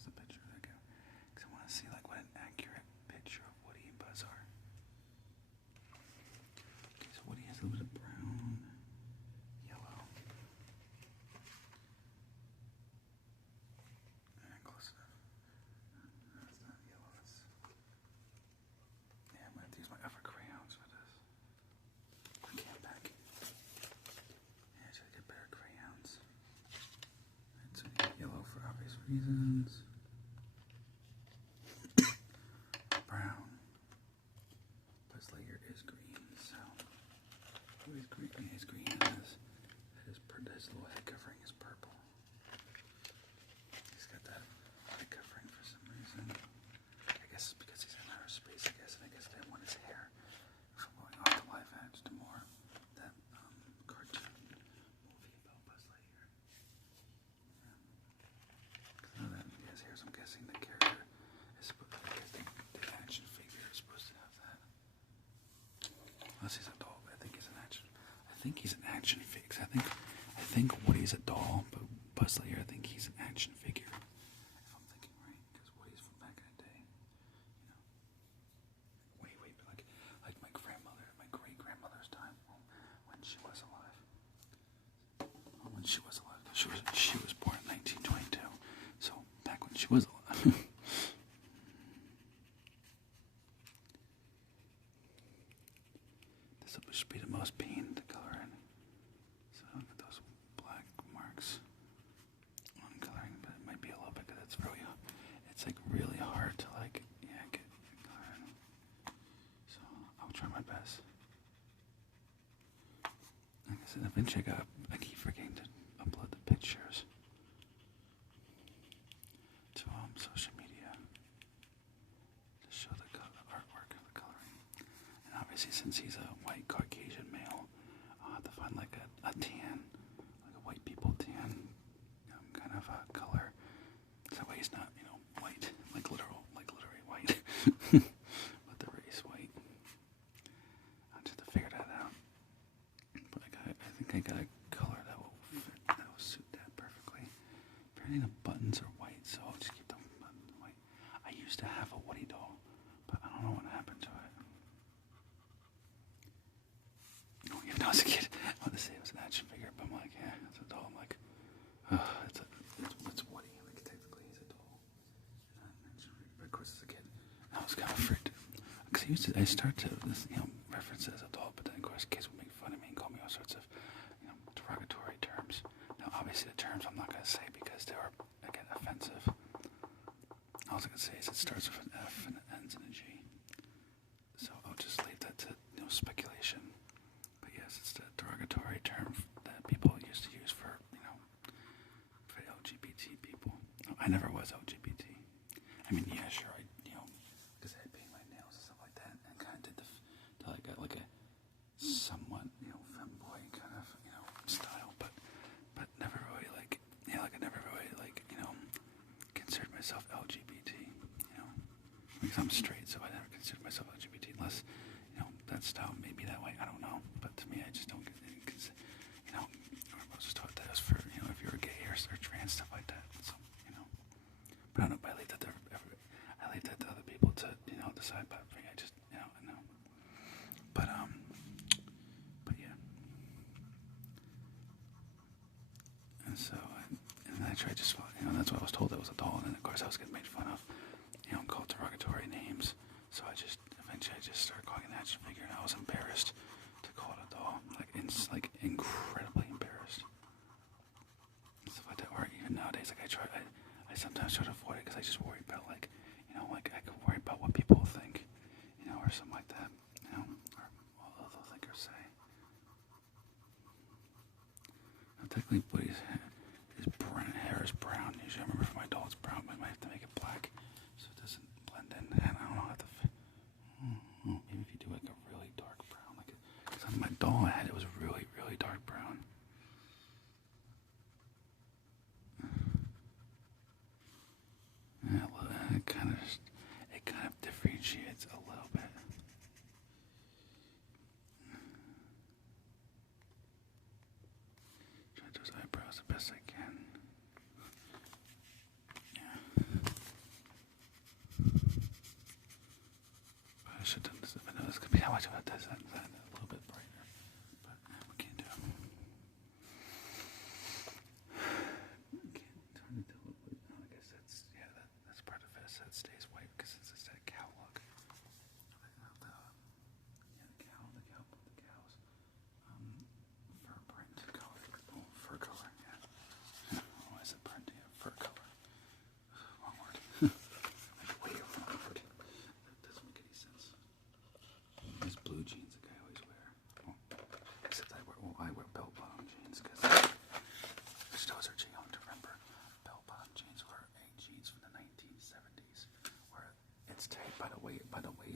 Where's the picture? There we go. Because I want to see like what an accurate picture of Woody and Buzz are. Okay, so Woody has a little bit of brown, yellow. Close enough. That's not yellow. That's... Yeah, I'm going to have to use my other crayons for this. I can't back. Yeah, I should get better crayons. Right, so you get yellow for obvious reasons. Brown. Buzz Lightyear is green, so he's green. He's green, and his little head covering is purple. He's got that head covering for some reason. I guess it's because he's in outer space. I guess, and I guess they want his hair from going off the live edge to more that cartoon movie about Buzz Lightyear. Because now that he has hairs, I'm guessing the character is supposed to. I think the action figure is supposed to have that. Unless he's a doll, but I think he's an action. I think he's an action figure. I think Woody's a doll, but Buzz Lightyear, I think he's an action figure. If I'm thinking right, because Woody's from back in the day. You know, way, but like my grandmother, my great grandmother's time, when she was alive. When she was alive, she was born in 1922. So back when she was alive. This should be the most pain to color in. So look at those black marks on coloring, but it might be a little bit because it's like really hard to get color in. So I'll try my best. Like I said, eventually I keep forgetting to upload the pictures to social media to show the artwork of the coloring. And obviously, since he's a white Caucasian male, I'll have to find like a tan, like a white people tan, kind of a color. So that way he's not, white, literally white, but the race white. I'll just have to figure that out. But I think I got a color that will suit that perfectly. Apparently the buttons are white, so I'll just keep the buttons white. I used to have a Woody doll, but I don't know what happened to it. Even when I was a kid, I wanted to say it was an action figure, but I'm like, yeah, it's a doll. I'm like, it's Woody. Like, technically he's a doll. Not an action figure. But of course, as a kid, I was kind of freaked. Because I started to, reference it as a doll, but then of course kids would make fun of me and call me all sorts of, derogatory terms. Now, obviously the terms I'm not going to say because they were, again, offensive. All I can say is it starts with an F and it ends in a G. So I'll just leave that to, speculation. But yes, it's the derogatory term that people used to use for, for LGBT people. No, I never was LGBT. I mean, yeah, sure, because I had painted my nails and stuff like that, and kind of did like a somewhat, femboy kind of, style, but never really I never really considered myself LGBT, because I'm straight, so I never considered myself LGBT unless, that style may be that way, I don't know, but to me, I just don't get it, because, I was just taught that it was for, if you're gay or trans, stuff like that, so, but I don't know, but I leave that to other people to, decide, but for me, I just, I know, but yeah, and so, I tried just, that's what I was told it was a doll, and then, of course, I was getting made fun of, called derogatory names, so eventually I just started calling it an action figure, and I was embarrassed to call it a doll, incredibly embarrassed, and stuff like that, or even nowadays, I sometimes try to avoid it, because I just worry about, I could worry about what people will think, or something like that, or what they'll think or say. Now, technically, Woody's hair is brown. Usually, I remember for my doll it's brown, but I might have to make it black so it doesn't blend in. And I don't know how to. Maybe if you do like a really dark brown, because on my doll I had it was really, really dark brown. Yeah, it kind of differentiates a little bit. Try those eyebrows the best I can. Yeah.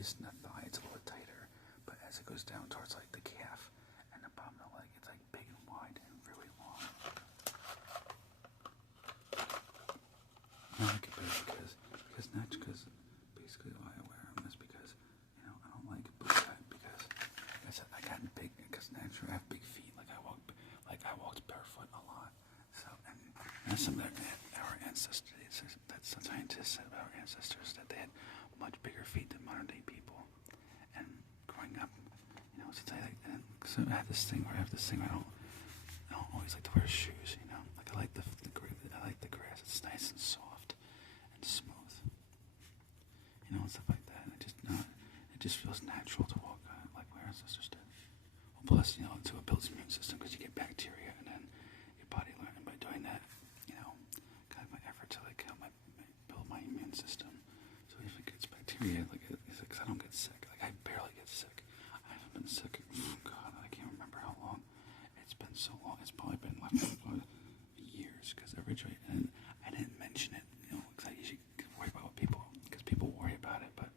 waist and the thigh, it's a little tighter. But as it goes down towards like the calf and the bottom of the leg, it's like big and wide and really long. I like it better because not because basically why I wear them is because I don't like boot cut because like I said I got big because naturally I have big feet. Like I walked barefoot a lot. So and that's something that our ancestors, that scientists said about our ancestors, that they had much bigger feet than modern day people. And growing up, since so I have this thing where I don't always like to wear shoes. Like I like the grass. It's nice and soft and smooth. And stuff like that. And it just feels natural to walk like my ancestors did. Well, plus, to it builds immune system because you get bacteria, and then your body learns by doing that. Kind of my effort to like help build my immune system. So if it gets bacteria, because I don't get sick. Like I barely get sick. I haven't been sick. God, I can't remember how long. It's been so long. It's probably been like years. Because originally, and I didn't mention it, because I usually worry about what because people worry about it. But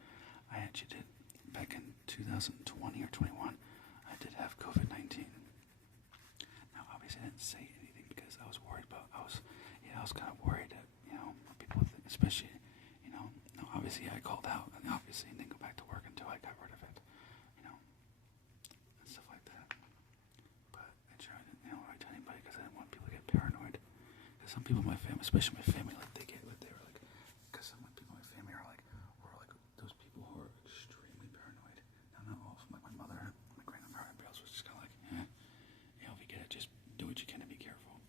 I actually did back in 2020 or 21. I did have COVID-19. Now, obviously, I didn't say anything because I was worried about. I was kind of worried that people would think, especially obviously I called out and obviously didn't go back to work until I got rid of it. And stuff like that. But I tried to, write to anybody because I didn't want people to get paranoid. Because some people in my family, especially my family, like they were like, because some people in my family were like those people who are extremely paranoid. Now, not all of them, like my mother, my grandmother, everybody else was just kind of like, if you get it, just do what you can to be careful.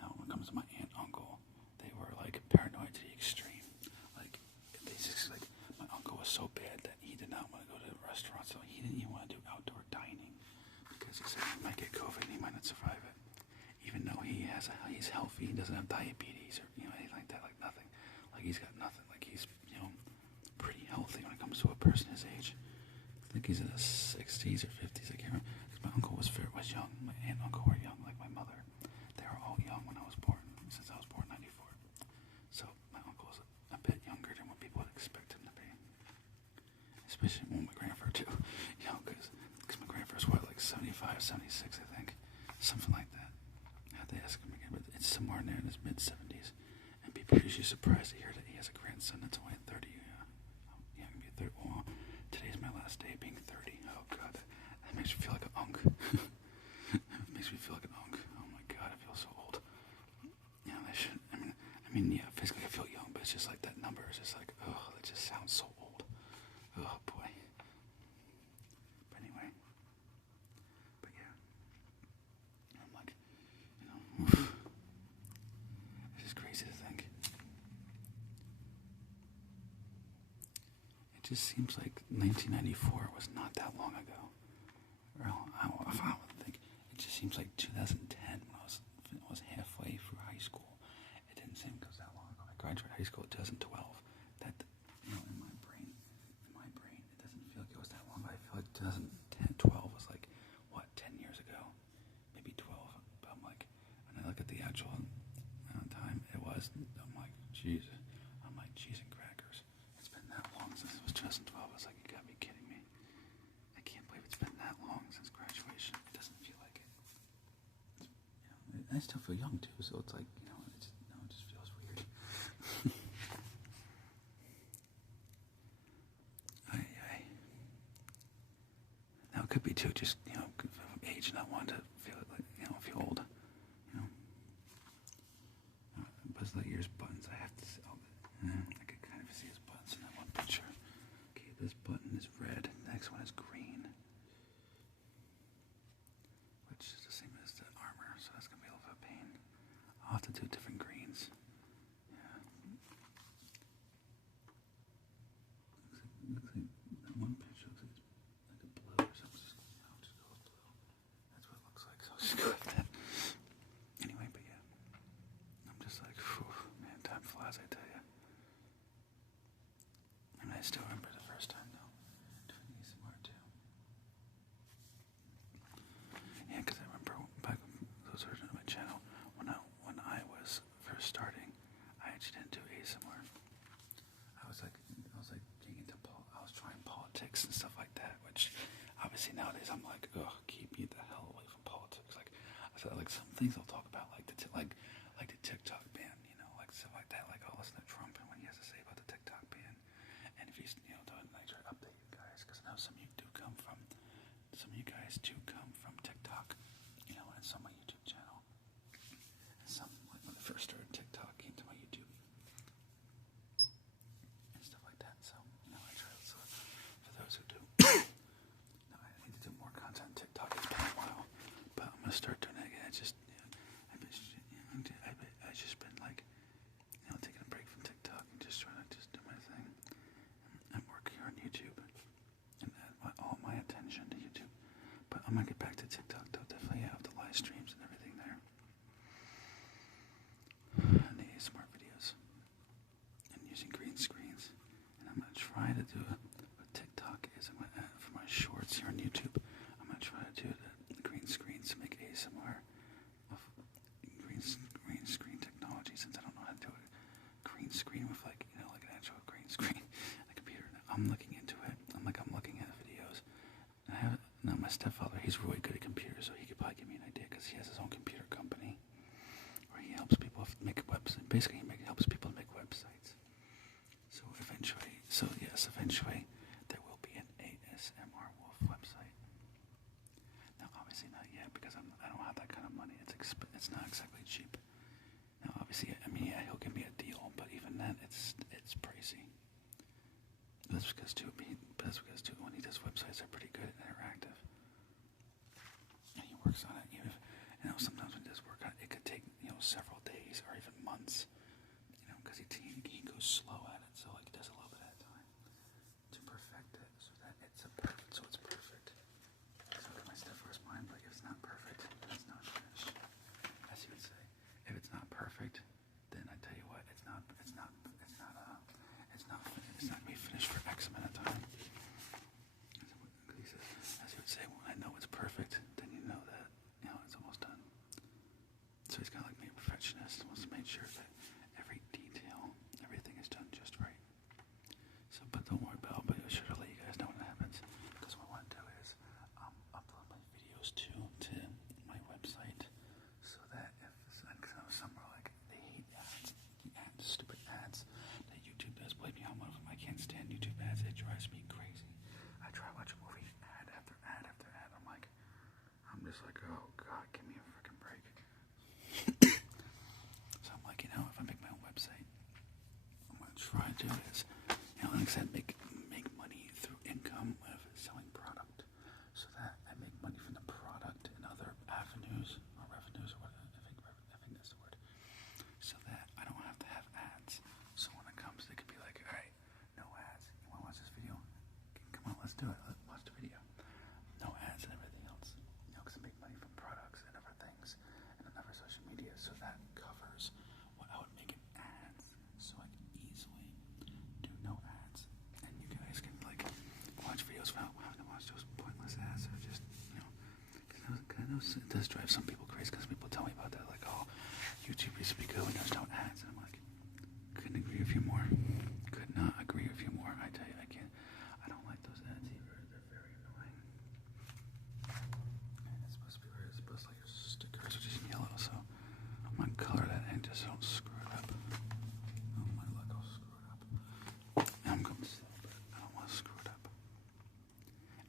Now, when it comes to my aunt, uncle, they were like paranoid to the extreme. Like, my uncle was so bad that he did not want to go to the restaurant, so he didn't even want to do outdoor dining because he said he might get COVID and he might not survive it. Even though he's healthy, he doesn't have diabetes or anything like that, like nothing. Like he's got nothing. Like he's pretty healthy when it comes to a person his age. I think he's in his 60s or 50s. I can't remember. Because my uncle was young. My aunt and uncle were young, like my mother. They were all young when I was born, since I was born in '94. So my uncle was a bit younger than what people would expect him to be. Especially my grandfather too. Because my grandfather's like 75, 76, I think. Something like that. I have to ask him again, but it's somewhere in there in his mid-70s. And people are usually surprised to hear that he has a grandson that's only 30. Yeah, I'm going to be 30. Well, today's my last day being 30. Oh, God. That makes me feel like an unk. It makes me feel like an unk. Oh, my God, I feel so old. Yeah, physically I feel young, but it's just like that number is just like, oh, that just sounds so old. Oh, boy. But anyway. But yeah. I'm like, oof. It's just crazy to think. It just seems like 1994 was not that long ago. Well, I don't think. It just seems like 2010 when I was halfway through high school. It didn't seem it was that long ago. I graduated high school in 2012. That in my brain, it doesn't feel like it was that long. But I feel like 12 was like 10 years ago, maybe 12. But I'm like, when I look at the actual time, it was. I'm like, jeez. I'm like, cheese and crackers. It's been that long since it was 2012. I was like, you gotta be kidding me. I can't believe it's been that long since graduation. It doesn't feel like it. I still feel young too, so it's like, it just feels weird. Now it could be too, just, from age not wanting to feel it like, feel old. Buzz Lightyear's buttons, I have to see, I could kind of see his buttons in that one picture. Okay, this button is red, the next one is green. Which is the same as the armor, so that's going to be a little bit of a pain. I'll have to do different greens. Yeah. Looks like that one picture looks like a blue or something. I'll just go with blue. That's what it looks like, so I'll just go with that. Anyway, but yeah. I'm just like, whew, man, time flies, I tell you. And I still remember the first time, though, doing ASMR too. Yeah, because I remember back, those are on my channel, when I was like some things I'll talk about, like the TikTok ban, like stuff like that. Like I'll listen to Trump and what he has to say about the TikTok ban, and if he's doing, I try to update you guys because I know some of you guys do come from TikTok, and it's on my YouTube channel. And some, like when I first started TikTok, came to my YouTube and stuff like that. So I try to, so for those who do. No, I need to do more content on TikTok. It's been a while, but I'm gonna start doing it again. It's just, I've just been like, taking a break from TikTok and just trying to just do my thing and work here on YouTube and add all my attention to YouTube. But I'm gonna get back to TikTok though. Definitely have the live streams and everything there, and the ASMR videos, and using green screens. And I'm gonna try to do what TikTok is. I'm gonna add for my shorts here on YouTube. I'm gonna try to do the green screens to make ASMR of green screen technology. Since I don't know how to do a green screen with like an actual green screen on a computer. I'm looking into it. I'm looking at videos. And I have now my stepfather. He's really good at computers, so he could probably give me an idea because he has his own computer company where he helps people make websites. Basically, helps people make websites. So eventually, there will be an ASMR Wolf website. Now, obviously not yet because I don't have that kind of money. It's not exactly cheap. Now, obviously, he'll give me a deal, but even then, it's pricey. That's because too, when he does websites, they're pretty good and interactive. And he works on it. Sometimes when he does work on it, it could take several days or even months. Because he goes slow at it, so he does a little bit at a time to perfect it, so that it's perfect. So in my stepfather's mind, like if it's not perfect, it's not finished. As he would say, if it's not perfect, then I tell you what, it's not gonna be finished for X amount of time. He says, as he would say, when I know it's perfect, then you know that it's almost done. So he's kind of like me, a perfectionist. Wants to make sure that every detail, everything is done just right. So, but don't worry about it. But I'm sure to let you guys know when it happens. Because what I want to do is upload my videos to my website, so that if somewhere like they hate ads, stupid ads that YouTube does. Believe me, I can't stand YouTube ads. It drives me crazy. I try to watch a movie, ad after ad after ad. I'm just like, oh God, give me a freaking break. So I'm like, if I make my own website, I'm gonna try to do this. Like I said, make money through income of selling product, so that I make money from the product and other avenues or revenues or whatever. I think that's the word. So that I don't have to have ads. So when it comes, they could be like, all right, no ads. You want to watch this video? Come on, let's do it. Let's watch the video. No ads and everything else. Because I make money from products and other things and other social media. So that covers what I would make in ads. So I can easily do no ads. And you guys can watch videos without having to watch those pointless ads. Or just, because I know it does drive some people crazy because people tell me about that. Like, oh, YouTube used to be good when there's no ads. And I'm like, couldn't agree with you more. Could not agree with you more. I tell you, I don't like those ads either. They're very annoying. And it's supposed to be weird. It's supposed to like your stickers, which is yellow, so I'm gonna color that and just don't screw it up. Oh my luck, I'll screw it up. I'm gonna sell, but I don't want to screw it up.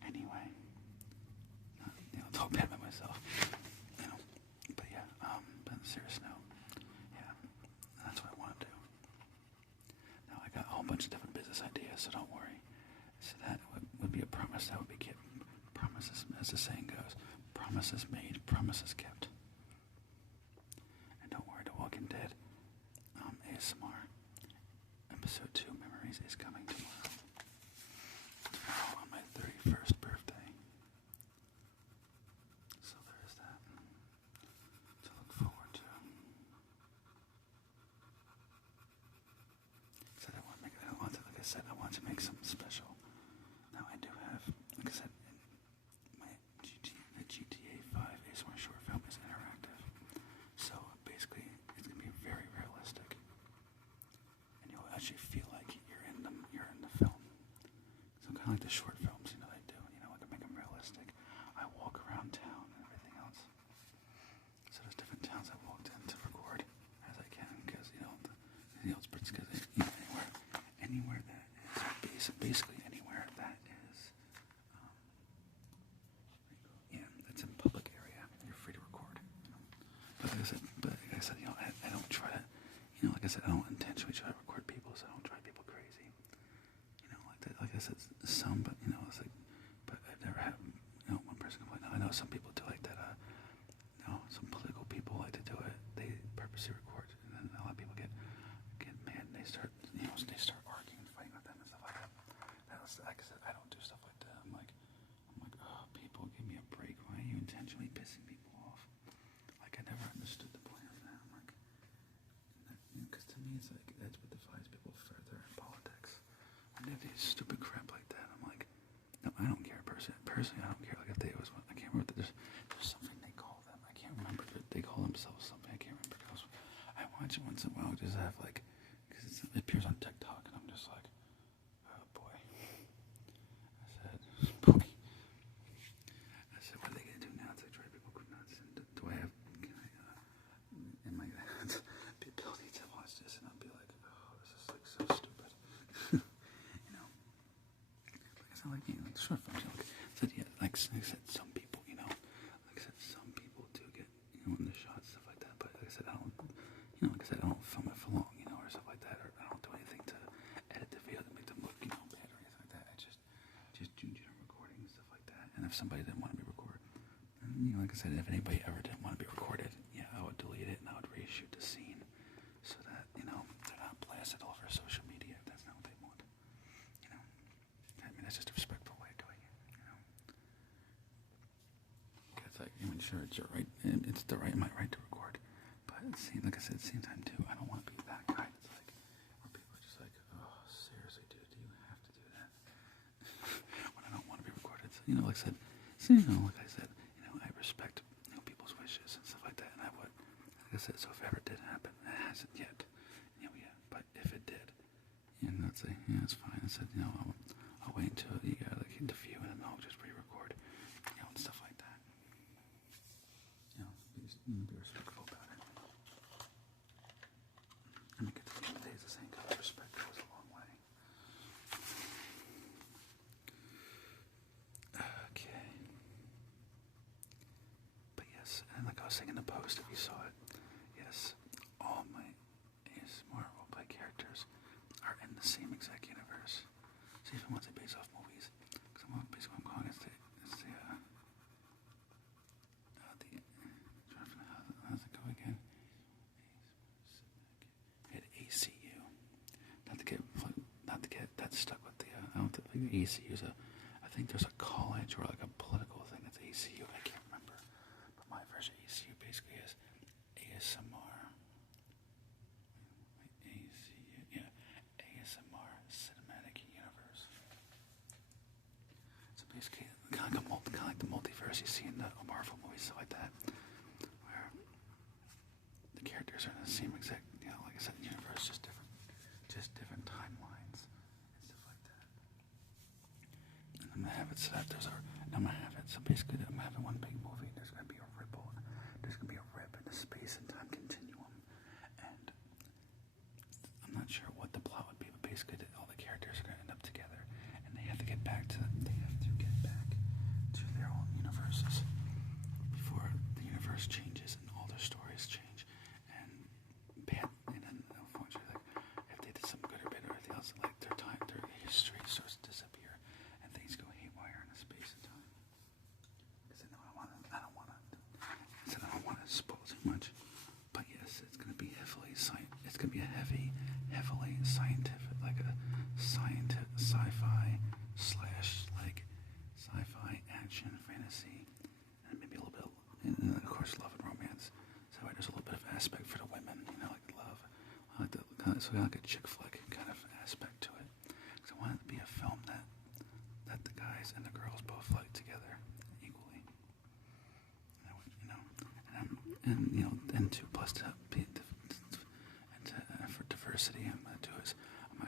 Anyway, I'll talk bad about myself. But yeah, but on a serious note, yeah, that's what I want to do. Now I got a whole bunch of different business ideas, so don't worry. So that would be a promise that would be kept. Promises, as the saying goes, promises made, promises kept. And don't worry, The Walking Dead ASMR episode 2 Memories is coming tomorrow on my 31st birthday. So there is that to look forward to. So I want to make something special. Now I do have, like I said, the GTA 5 ASMR short film is interactive. So basically, it's gonna be very realistic, and you'll actually feel like you're in the film. So kind of like the short films, they do. I can make them realistic. I walk around town and everything else. like I said, I don't try to, like I said, I don't intentionally try to record people, so I don't drive people crazy. Like that. Like I said, some, but it's like, but I've never had, one person complain. I know some people do like that. Some political people like to do it. They purposely record, and then a lot of people get mad, and they start, they start arguing and fighting with them and stuff like that. Like I said, I don't do stuff like that. I'm like, oh, people, give me a break. Why are you intentionally pissing people off? Like, I never understood the point of that. I'm like, because to me, it's like, that's what divides people further in politics. When they have these stupid crap like that, I'm like, no, I don't care, personally, I don't care. Like, if they was, I can't remember, there's something they call them. I can't remember, they call themselves something. I can't remember. I watch it once in a while, just have, like, because it appears on TikTok, and I'm just like, oh, boy. I said, what are they going to do now? It's like, drive people nuts. And am I going to, people need to watch this, and I'll be like, oh, this is, like, so stupid. Like I said, short films, like I said, some people, like I said, some people do get, in the shots, stuff like that, but like I said, I don't, I don't film it for long, or stuff like that, or I don't do anything to edit the video to make them look, bad or anything like that. I just do recording and stuff like that. And if somebody didn't want to be recorded, and, like I said, if anybody ever didn't want to be recorded, I would delete it and I would reshoot the scene so that, they're not blasted all over social media if that's not what they want. I mean, that's just a respectful way of doing it, It's like, sure, it's your right, it's my right to record, but like I said, at the same time too, I don't want to be that guy that's like, where people are just like, oh, seriously, dude, do you have to do that? When I don't want to be recorded, so, like I said, like I said, I respect, people's wishes and stuff like that, and I would, like I said, so if it ever did happen, it hasn't yet, but if it did, I'd say, it's fine. I said, I'll wait until you got like the view, and then I'll just re-record, and stuff like that. Be respectful about it. Let me get to the days of saying God, respect goes a long way. Okay. But yes, and like I was saying in the post, if you saw it, yes, all my ASMR roleplay characters are in the same exact universe. So even once they base off movies, because basically what I'm calling it, how's it go again? We had ACU. Not to get that stuck with the, I don't think ACU is I think there's a college or like a political thing that's ACU. I can't remember. But my version of ACU basically is ASMR. ASMR Cinematic Universe. So basically, kind of like the multiverse you see in the Marvel movies, stuff like that, where the characters are in the same exact, like I said, universe, just different timelines and stuff like that. And I'm gonna have it set up. So basically, I'm having one big movie. There's gonna be a ripple. There's gonna be a rip in the space and time continuum, and I'm not sure what the plot would be, but basically all the characters are going to end up together, and they have to get back to their own universes before the universe changes and all their stories change. And then unfortunately, like, if they did some good or bad or anything else, like their history starts to disappear, and things go haywire in the space and time. Because I don't want to spoil too much. But yes, it's going to be it's going to be a heavily scientific, like a sci-fi / like sci-fi action fantasy, and maybe a little bit, and of course love and romance. So there's a little bit of aspect for the women, like love, so like a chick flick kind of aspect to it. Because I want it to be a film that the guys and the girls both like together equally. And two plus to be for diversity, I'm gonna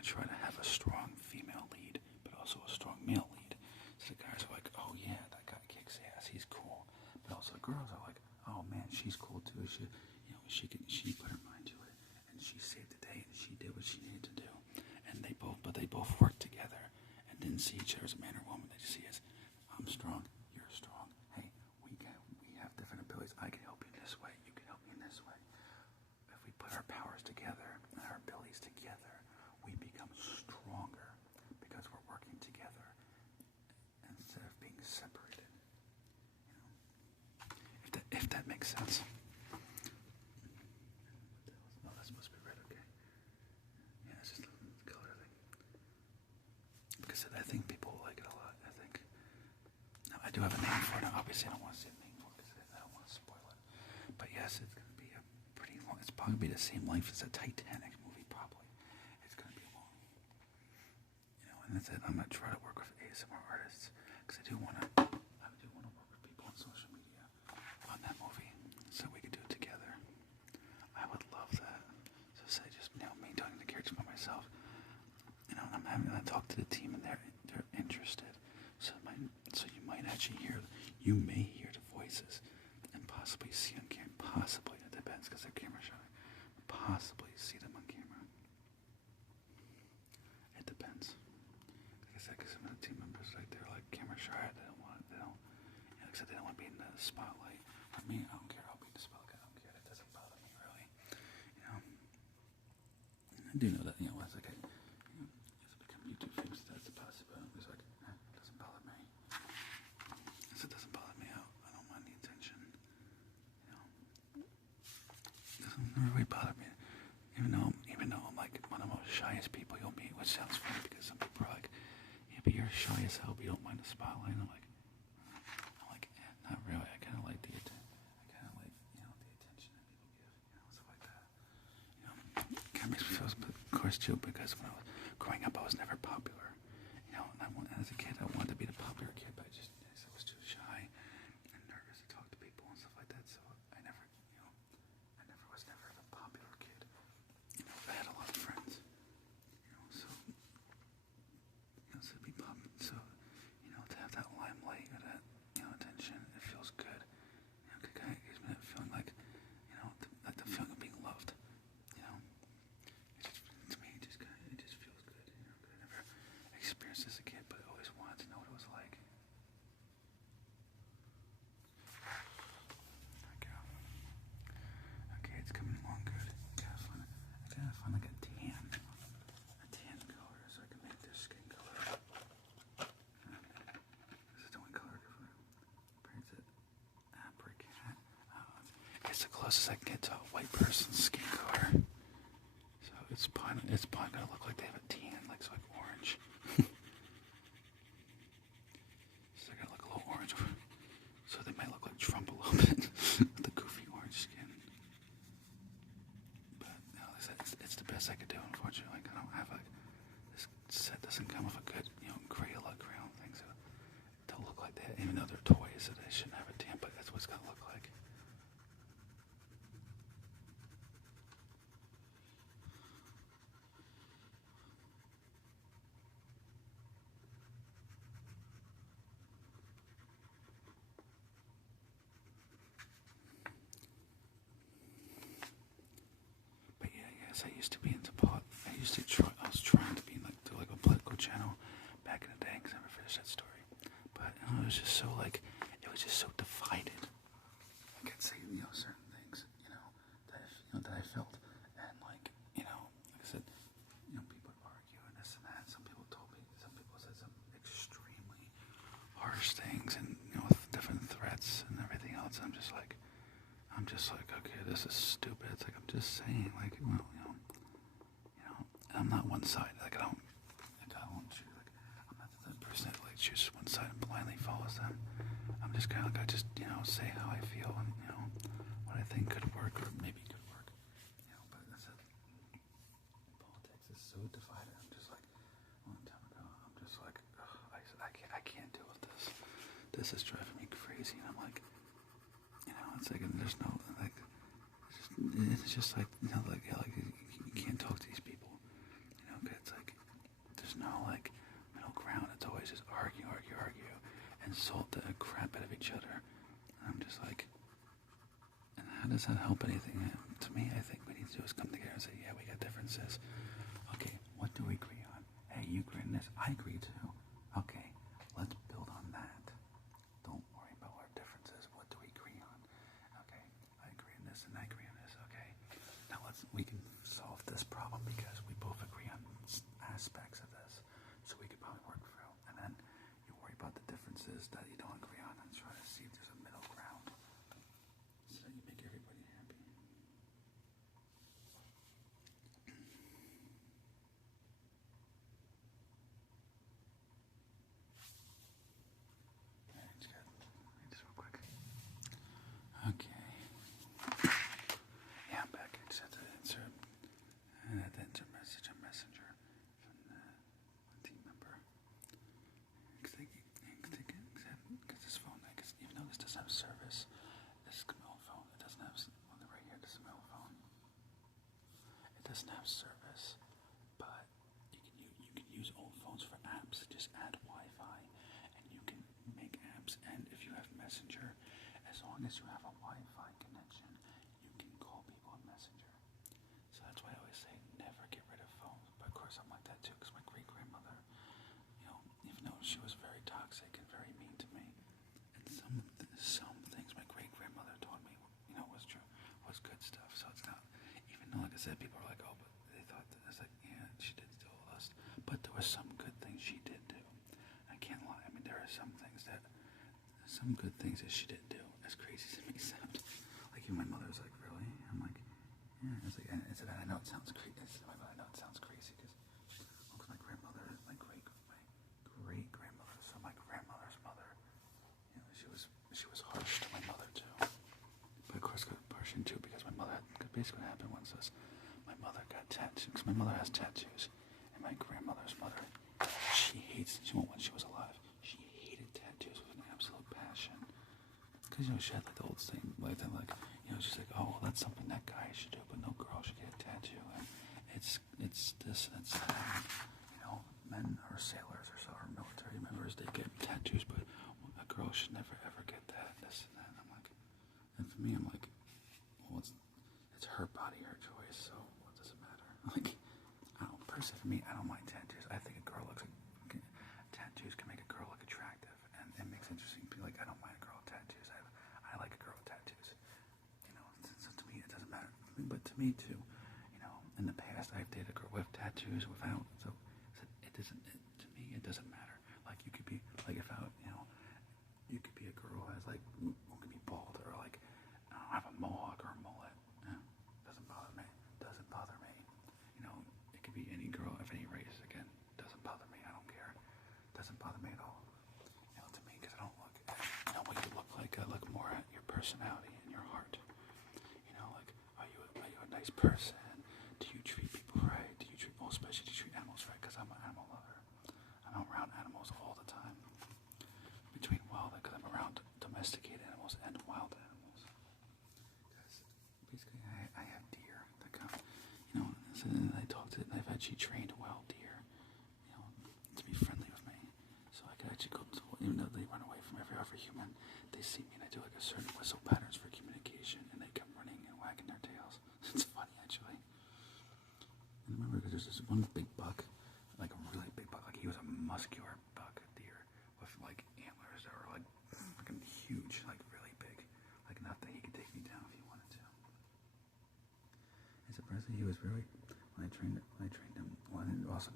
try to have a strong female lead, but also a strong male lead. So the guys are like, oh yeah, that guy kicks ass, he's cool. But also the girls are like, oh man, she's cool too. She put her mind to it, and she saved the day, and she did what she needed to do. And they both worked together and didn't see each other as a man or woman. They just see as, I'm strong, you're strong. Hey, we have different abilities. I can help you in this way. You can help me in this way. our powers together and our abilities together, we become stronger because we're working together instead of being separated. If that makes sense. Oh, that's supposed to be red, okay. Yeah, it's just a color thing. Because I think people like it a lot, I think. Now, I do have a name for it. Now, obviously, I don't want to say a name for it because I don't want to spoil it. But yes, it's going to be a pretty long. It's probably be the same length as a Titanic movie, probably. It's going to be long. And that's it. I'm going to try to work with ASMR artists because I do want to work with people on social media on that movie so we can do it together. I would love that. So say just me talking to characters by myself. I'm having to talk to the team and they're interested. So you might actually you may hear the voices and possibly see on camera. Possibly, it depends because they're camera shy. Possibly see them on camera. It depends. Like I said, because some of the team members they're like camera shy. They don't want to be in the spotlight. For me, I don't care. I'll be in the spotlight. I don't care. It doesn't bother me really. I do know that as I get as I become YouTube famous, that's a possibility. It's like it doesn't bother me. As it doesn't bother me, I don't mind the attention. It doesn't really bother me. Even though I'm like one of the most shyest people you'll meet, which sounds funny because some people are like, yeah, but you're shy as hell, but you don't mind the spotlight. And I'm like, not really. I kind of like the attention. The attention that people give, stuff like that. Kind of makes me feel, of course, too, because when I was growing up, I was never popular. And as a kid, I wanted to be the popular kid, but I was too shy and nervous to talk to people and stuff like that. So I never was never the popular kid. I had a lot of friends. So to be popular, so to have that limelight or that attention, it feels good. It kind of gives me that feeling like the feeling of being loved. To me, it just feels good. I never experienced this as a kid, but I always wanted to know what it was like. There we go. Okay, it's coming along good. I gotta find like a tan color, so I can make their skin color. This is the only color different. Brings it apricot. It's the closest I can get to a white person's skin color. So it's probably gonna look like they have a tan, like orange. So they're gonna look a little orange. So they might look like Trump a little bit with the goofy orange skin. But it's the best I could do. Unfortunately, I don't have this set doesn't come with a good Crayola crayon thing, so they'll look like that. Even though they're toys, so they shouldn't have a tan, but that's what it's gonna look like. I used to be into I was trying to be do a political channel back in the day because I never finished that story. But it was just so divided. I could say certain things that I felt, and like I said, people would argue and this and that. Some people said some extremely harsh things and with different threats and everything else. I'm just like, okay, this is stupid. It's like I'm just saying, I'm not one side. I don't choose. I'm not the person that chooses one side and blindly follows them. I'm just kind of I just say how I feel and what I think could work or maybe could work. But that's it. Politics is so divided. I'm just like a long time ago. I'm just like, I can't deal with this. This is driving me crazy. And I'm like, it's like there's no it's just like you can't talk to these people. It's like there's no middle ground. It's always just argue, insult the crap out of each other. And I'm just like, and how does that help anything? To me, I think we need to do is come together and say, yeah, we got differences. Okay, what do we agree on? Hey, you agree on this? I agree too. Okay, let's build on that. Don't worry about our differences. What do we agree on? Okay, I agree on this and I agree on this. Okay, now we can this problem because we both agree on aspects of this, so we could probably work through. And then you worry about the differences that you don't agree on and try to see if there's a middle ground so that you make everybody happy. Just real quick. Okay. Yeah, I'm back. I just had to insert message on Messenger from the team member. Because this phone, even though this doesn't have service, this Camille phone, it doesn't have, on the right here, this Camille phone, it doesn't have service, but you can use old phones for apps. Just add Wi-Fi, and you can make apps. And if you have Messenger, as long as you have a Wi-Fi connection, you can call people on Messenger. So that's why I always say never get rid of phones. But of course I'm like that too, because my great-grandmother, even though she was very toxic and very mean to me, and some things my great-grandmother taught me, was true, was good stuff. So it's not, even though, like I said, people are like, oh, but they thought that, it's like, yeah, she did steal lust. But there were some good things she did do. I can't lie. I mean, there are some good things that she did do, as crazy as it may sound. Like, even my mother was like, really? I'm like, yeah. It's like, and I know it sounds crazy. I know it sounds crazy because my grandmother, my great-grandmother, so my grandmother's mother, she was harsh to my mother too. But of course, got partial too because my mother. Basically, what happened once was my mother got tattoos. Because my mother has tattoos, and my grandmother's mother, when she was alive, she hated tattoos with an absolute passion. Because she had like the old thing, like that, like she's like, oh, well, that's something that guy should do, but no girl should get a tattoo. And it's this, and it's that. Men or sailors or military members, they get tattoos, but a girl should never ever get that. This and that. And I'm like, and for me, I'm like, well, it's her body, her choice. So what does it matter? Like, personally, for me, I don't mind tattoos. I think tattoos can make a girl look attractive, and it makes interesting. Like, I don't mind a girl with tattoos. I like a girl with tattoos. So to me, it doesn't matter. But to me too, in the past, I've dated a girl with tattoos, without. So it doesn't. To me, it doesn't matter. Like, you could be like, you could be a girl who has like, who could be bald or like, have a mohawk or a mullet. Doesn't bother me. Doesn't bother me. It could be any girl of any race. Again, doesn't bother me. I don't care. Doesn't bother me at all. To me, because I don't look. What you look like. I look more at your personality and your heart. Like, are you a nice person? Do you treat people right? Especially do you treat animals right? Because I'm an animal lover. I'm around animals all the time. Between because I'm around domesticated animals and wild animals. Because basically, I have deer that come. So then I've actually trained wild deer, to be friendly with me. So I could actually go to, even though they run away from every other human, they see me and I do like a certain whistle patterns for communication, and they come running and wagging their tails. It's funny, actually. And I remember because there's this one big buck, like a really big buck, like he was a muscular buck deer with like antlers that were like fucking huge, like really big, like enough that he could take me down if he wanted to. And surprisingly, he was really, when I trained him, well, I also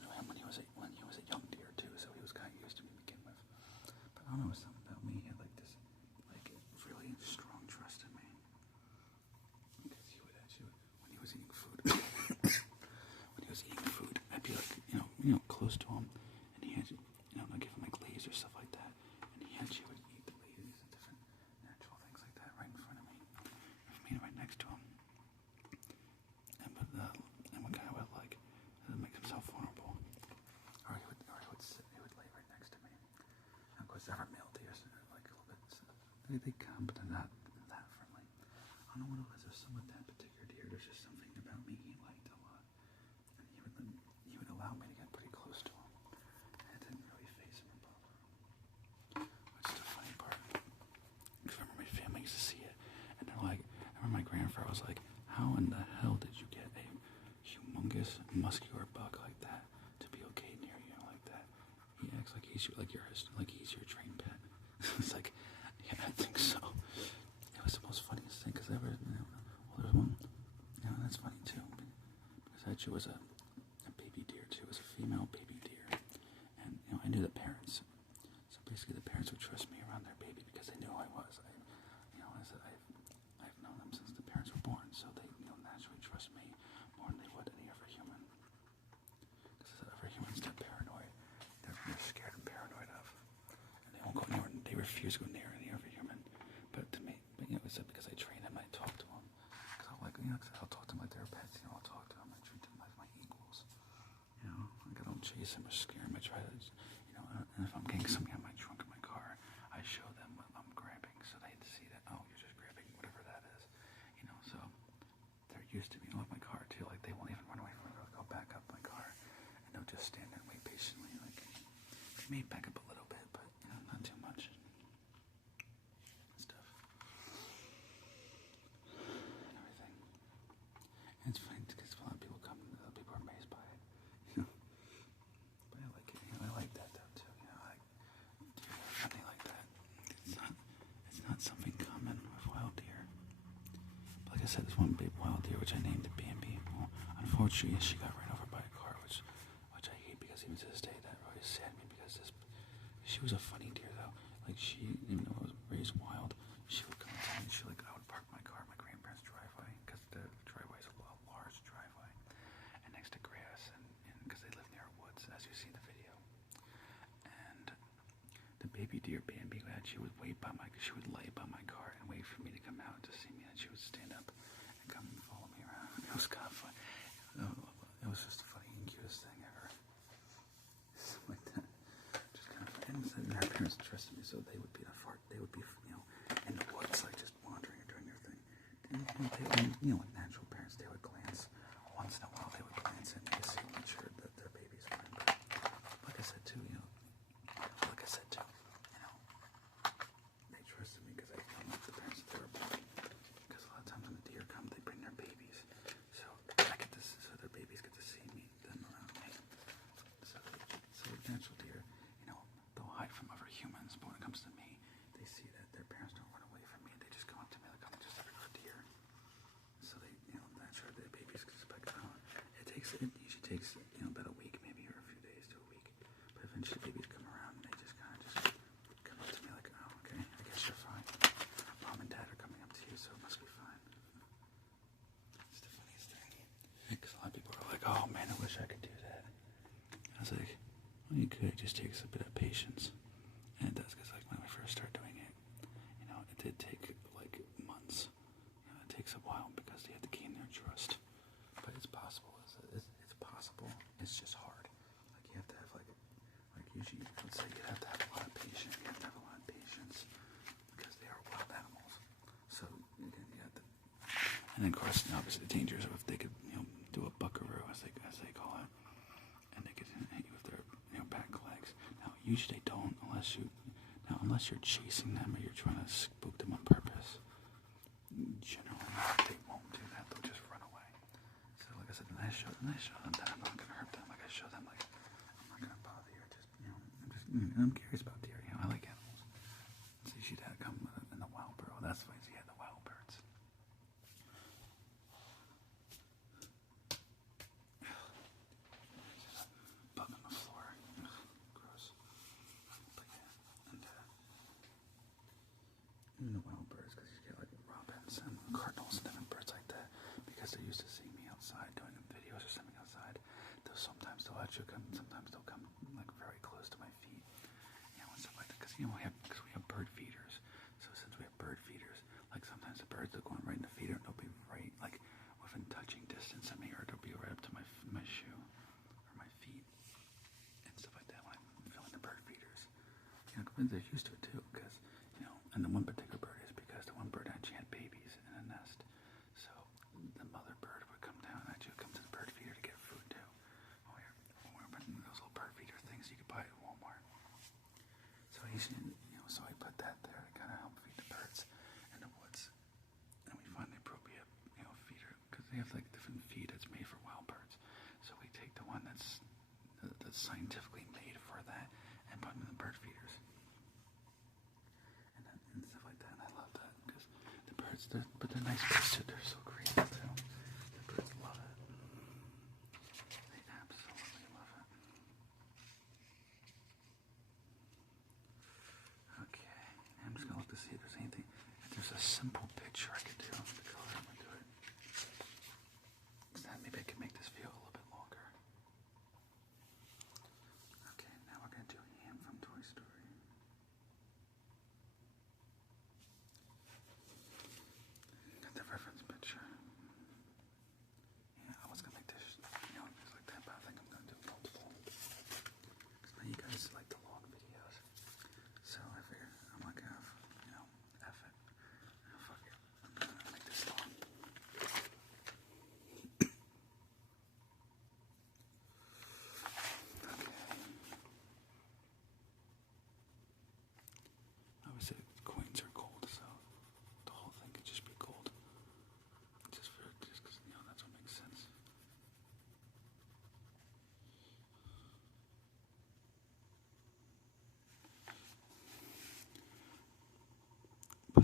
knew him when he was a young deer too, so he was kind of used to me to begin with. But I don't know, it was something about me. He had like this, like really strong trust in me. Because he would actually, when he was eating food, I'd be like, close to him, and he had, I'd give him like leaves or stuff like that, and he actually would eat the leaves and different natural things like that right in front of me, with me right next to him. And one guy would like make himself vulnerable, or he would lay right next to me. And of course, there are male deer, so like a little bit. They come, but they're not that friendly. I don't know what it was. There's something with that particular deer. There's just something about me he liked a lot, and he would allow me to get pretty close to him. And it didn't really face him or bother him. Which is the funny part. Because I remember my family used to see it, and they're like, I remember my grandfather was like, "How in the hell did you get a humongous muscular buck like that to be okay near you like that?" He acts like he's your trained pet. It's like, yeah, I think so. It was the most funniest thing because ever. Well, there's one. That's funny too. was a baby deer too. It was a female baby deer, and I knew the parents. So basically, the parents would trust me around their baby because they knew who I was. I said I've known them since the parents were born, so they naturally trust me more than they would any other human. Because other humans, they're paranoid. They're scared and paranoid of, and they won't go near. They refuse to go near any other human. But to me, it's because I train them, I talk to them. Because I'll talk to them like they're pets. I'll talk to them. I treat them like my equals. Like I don't chase them or scare them. I try to, and if I'm getting something out of my trunk of my car, I show them what I'm grabbing, so they see that, oh, you're just grabbing whatever that is. So they're used to being off my car too. Like they won't even run away from me. They'll go back up my car, and they'll just stand there and wait patiently. Like they may back up a little bit, but not too much. Stuff. And everything. And it's funny because a lot of people come, people are amazed by it. But I like it. I like that though too. Like something like that. It's not something common with wild deer. But like I said, there's one big wild deer which I named Bambi. Well, unfortunately, she got ran over by a car, which I hate because even to this day that really saddened me because she was a funny deer though. Like she, even though I was raised wild, she would come up to me and I would park my car in my grandparents' driveway because the driveway is a large driveway and next to grass and because they live near woods, as you see in the video. And the baby deer Bambi, she would lay by my car and wait for me to come out to see me, and she would stand up and come and follow me around. It was kind of fun. It was just the funny and cutest thing ever. Something like that. Just kind of fun. And her parents trusted me, so they would be in the woods, like just wandering and doing their thing. And natural parents, they would glance once in a while. They would glance at me to see, make sure that their baby's fine. But like I said too, they trusted me because I come with the parents that they were born. Because a lot of times when the deer come, they bring their babies, so their babies get to see them around me. So the natural deer, they'll hide from other humans, but when it comes to me, they see that their parents don't run away from me. They just come up to me like I'm just a regular deer. So they, naturally their babies get back out. It usually takes, about a week, maybe, or a few days to a week. But eventually babies come around and they just kind of come up to me like, oh, okay, I guess you're fine. Mom and dad are coming up to you, so it must be fine. It's the funniest thing. Because a lot of people are like, oh man, I wish I could do that. I was like, well, you could. It just takes a bit of patience. And it does, because like when I first started doing it, it did take like months. It takes a while because they have to gain their trust. But it's possible. It's possible. It's just hard. Like you have to have like usually, let's say you have to have a lot of patience. You have to have a lot of patience because they are wild animals. So you have to. And then of course, obviously the dangers of if they could, do a buckaroo as they call it, and they could hit you with their back legs. Now usually they don't unless you're chasing them or you're trying to spook them on purpose. Generally they won't do that. They'll just run away. So like I said, and I show them that I'm not gonna hurt them. Like I show them like I'm not gonna bother you. I'm curious about deer. I like animals. So you see that come in the wild bird. That's why you had the wild birds. Bug on the floor. Gross. But yeah, and the wild birds, because you get like robins and cardinals and different birds like that, because they're used to seeing me outside doing videos or something outside. Sometimes they'll actually come. Sometimes they'll come like very close to my feet, and stuff like that. Because we have bird feeders. So since we have bird feeders, like sometimes the birds are going right in the feeder, and they'll be right like within touching distance of me, or they'll be right up to my shoe or my feet and stuff like that when I'm filling the bird feeders. They're used to it too, because and the one particular bird is because the one bird actually had babies in a nest. So the mother bird would come down and actually come to the bird feeder to get food too. We're putting those little bird feeder things you could buy at Walmart. So so I put that there to kind of help feed the birds in the woods. And we find the appropriate, feeder, because they have like different feed that's made for wild birds. So we take the one that's scientifically made for that and put them in the bird feeders. And stuff like that. And I love that because the birds, they're nice birds too. They're so creative too. The birds love it.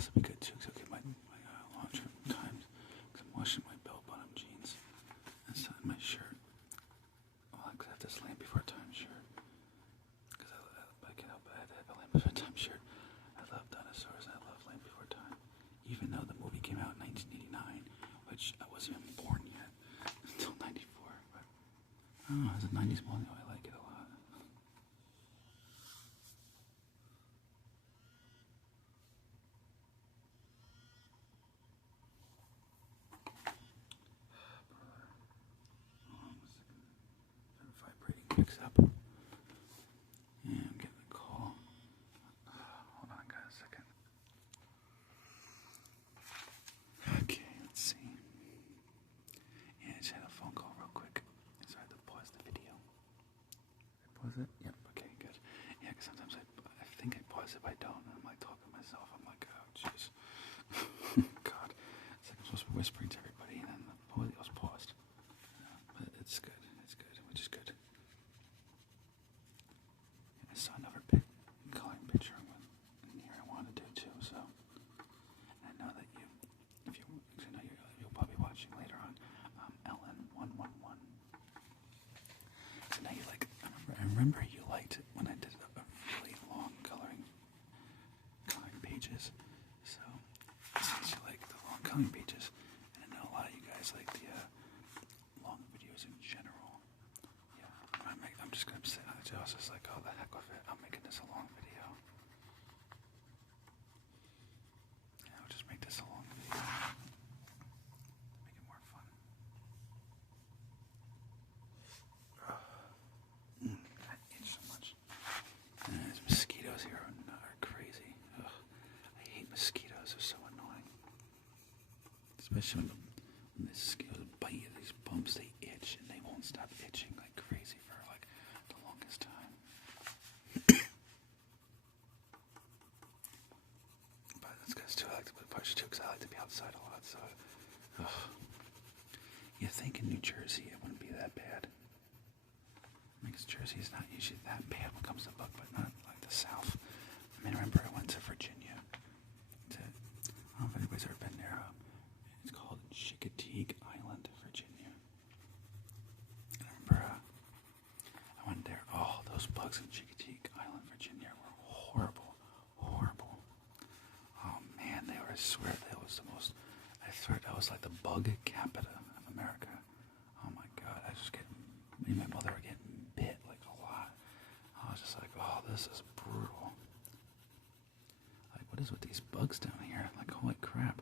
this will be good too, because I'll get my laundry times. Because I'm washing my bell-bottom jeans. It's not my shirt. Well, I have this Land Before Time shirt. Because I can't help it. I had to have a Land Before Time shirt. I love dinosaurs and I love Land Before Time. Even though the movie came out in 1989, which I wasn't even born yet until 94. But I don't know, as a 90s millennial, I like it a lot. Vibrating picks up. Yeah, I'm getting a call. Hold on, guys, a second. Okay, let's see. Yeah, I just had a phone call real quick. So I had to pause the video. Pause it? Yep, okay, good. Yeah, because sometimes I think I pause it, but I don't. And I'm like talking to myself. I'm like, oh, jeez. God. It's like I'm supposed to be whispering to everybody, and then the video was paused. But it's good. It's good, which is good. I saw another coloring picture in here I wanted to do too, so and I know that you'll probably be watching later on LN111. So now you like, I remember you liked it when I did a really long coloring pages, so since you like the long coloring pages, and I know a lot of you guys like the long videos in general, yeah, I'm just gonna sit on it. I was just like, oh, the heck with it. I'm making this a long video. Yeah, I'll just make this a long video to make it more fun. I itch so much. And these mosquitoes here are crazy. Ugh. I hate mosquitoes. They're so annoying. Especially when the mosquitoes bite you, these bumps, they itch and they won't stop itching like crazy for like the longest time. But that's because too, I like to play push too, because I like to be outside a lot. So, you think in New Jersey it wouldn't be that bad? Because Jersey is not usually that bad when it comes to bug, but not like the South. I mean, remember I went to Virginia. I don't know if anybody's ever been there. It's called Chickadee Island, Virginia. And I remember I went there. Oh, those bugs in Chickadee Island, Virginia were horrible. Horrible. Oh man, I swear that was the most, I swear that was like the bug capita of America. Oh my God, me and my mother were getting bit like a lot. I was just like, oh, this is brutal. Like, what is with these bugs down here? Like, holy crap.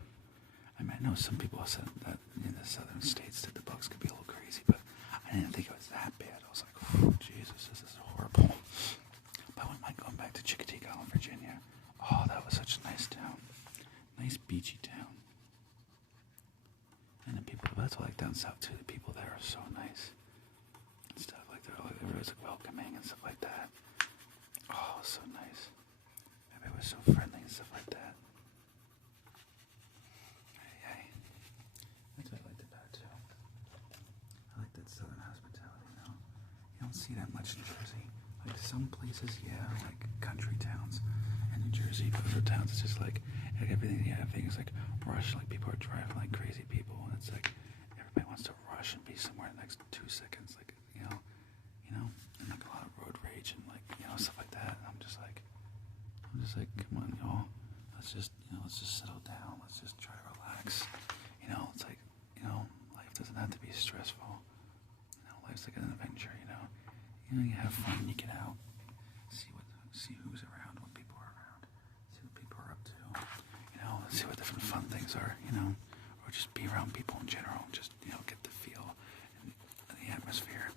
I mean, I know some people said that in the southern states that the bugs could be a little crazy, but I didn't think it was that bad. I was like, oh, Jesus, this is horrible. But I wouldn't mind going back to Chickadee Island, Virginia. Oh, that was such a nice town. Nice beachy town. And the people, that's what I like down south too. The people there are so nice. And stuff like that. Everybody's like welcoming and stuff like that. Oh, it was so nice. Everybody was so friendly and stuff like that. Hey. That's what I liked about it too. I like that southern hospitality, you know. You don't see that much in Jersey. Like some places, yeah, like country towns. And in Jersey, but other towns, it's just like everything, yeah, everything is like rush. Like people are driving like crazy people, and it's like everybody wants to rush and be somewhere in the next 2 seconds, like you know, and like a lot of road rage and like stuff like that. And I'm just like, come on, y'all, let's just settle down. Let's just try to relax. It's like life doesn't have to be stressful. Life's like an adventure. You have fun. You get out, see who's around when people are around, see what people are up to. See what different fun things are. Or just be around people in general. Just get the feel and the atmosphere.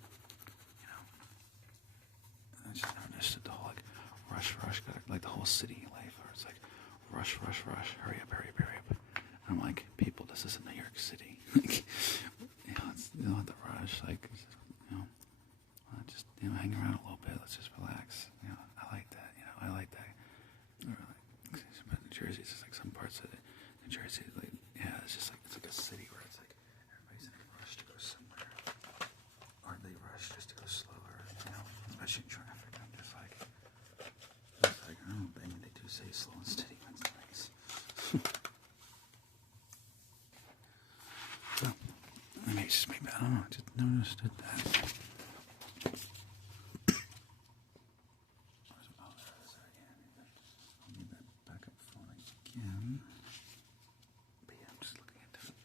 And I just never understood the whole like rush, like the whole city life, where it's like rush, hurry up. And I'm like, people, this isn't New York City. Like, it's not the rush. Like, just hang around a little bit. Let's just relax. I like that. I like that. But New Jersey, it's just like some parts of it. New Jersey, like, yeah, it's just like it's like a city where it's like everybody's in a rush to go somewhere, or they rush just to go slower. Especially in traffic. I'm just like, I don't know. I mean, they do say slow and steady wins the race. So, maybe just maybe, I don't know, just noticed that. I'll need that backup phone again. But yeah, I'm just looking at different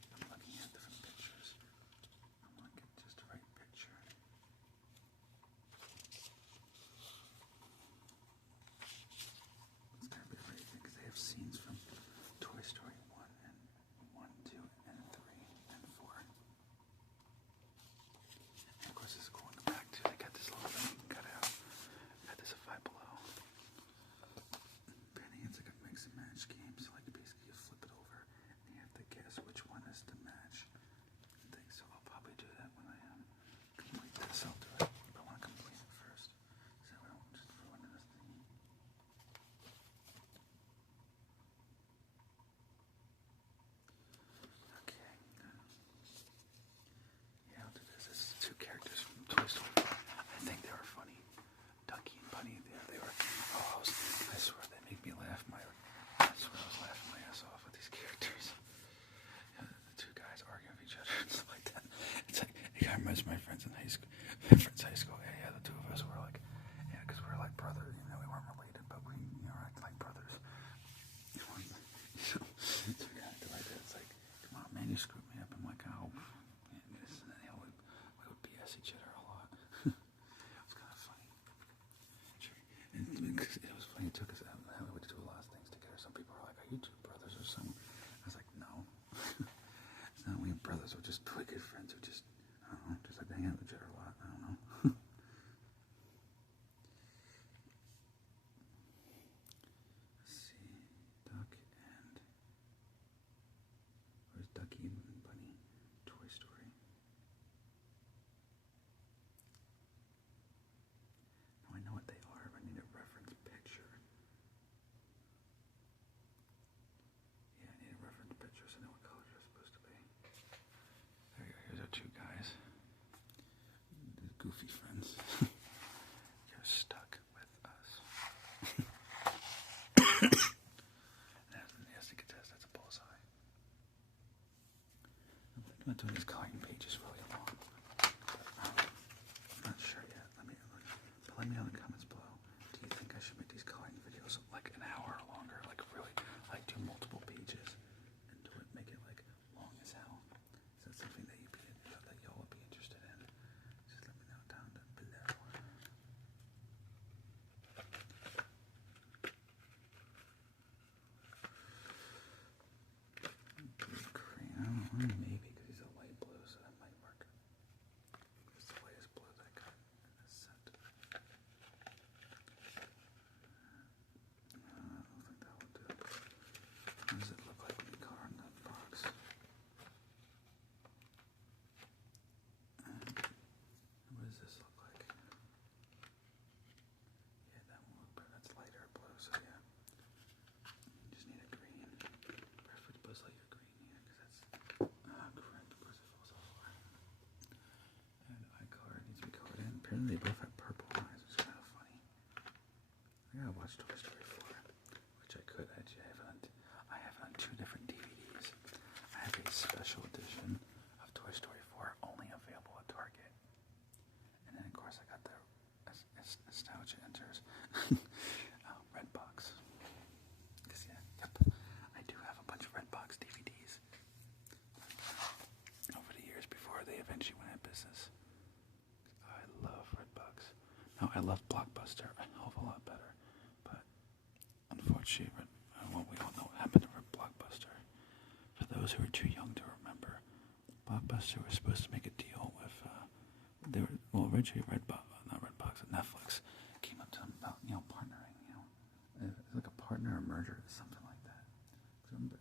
pictures. I want to get just the right picture. It's gotta be the right thing because they have scenes from Toy Story 1 and 1, 2, and 3 and 4. And of course, this is cool in the back too. They got this little thing you can cut out. Got this a Five Below. Penny, it's like a mix and match game. So like basically you flip it over and you have to guess which one is the match. So I'll probably do that when I complete this. I'll do it, but I want to complete it first, so I don't just ruin this thing. Okay. Yeah, I'll do this. This is two characters from Toy Story. I think they were funny. Ducky and Bunny. They were. Oh, I swear they make me laugh. I swear I was laughing my ass off with these characters. The two guys arguing with each other and stuff like that. It's like, it kind of reminds my friends in high school. Yeah, the two of us were like, yeah, because we were like brothers. You know, we weren't related, but we, acted like brothers. So we got to like that. It's like, come on, man, you screwed me up. I'm like, oh, yeah, this and that. We would BS each other a lot. It was kind of funny. And it was funny too, because we would do a lot of things together. Some people were like, are you two brothers or something? I was like, no. It's not we brothers. We're just really good friends. We're just, I don't know, just like hang out with each other a lot. I don't know. Let's see. Duck and... Where's Ducky and Bunny? Toy Story. Now I know what they are, but I need a reference picture. Yeah, I need a reference picture so I know what colors they're supposed to be. There you go. Here's our two guys. These goofy friends. You're stuck with us. Yes, you can test. That's a bullseye. I'm not doing these coloring pages really long. I'm not sure yet. Let me know in the comments below. Do you think I should make these coloring videos like an hour or longer? Like really, like do multiple pages and do it, make it like long as hell? Is that something that y'all would be interested in? Just let me know down below. Green, I don't know, maybe because he's a light blue, so that might work. It's the lightest blue that I got in this set. I don't think that will do. What does it look like when you color in that box? What does this look like? Yeah, that won't look better. That's lighter blue, so yeah. You just need a green. Perfect Buzz Lightyear green here, because that's correct. Of course, it falls off. And eye color needs to be colored in. Apparently, they both have purple eyes, which is kind of funny. I gotta watch Toy Story 4, which I could actually have on. I have it on 2 different DVDs. I have a special edition of Toy Story 4 only available at Target. And then, of course, I got the Nostalgia Enters Redbox. Yep, I do have a bunch of Redbox DVDs over the years before they eventually went out of business. I love Redbox. No, I love Blockbuster a hell of a lot better. But unfortunately, we all know what happened to Blockbuster. For those who are too young to remember, Blockbuster was supposed to make a deal with, originally Netflix came up to them about, partnering, it's like a partner or merger or something like that. Hearing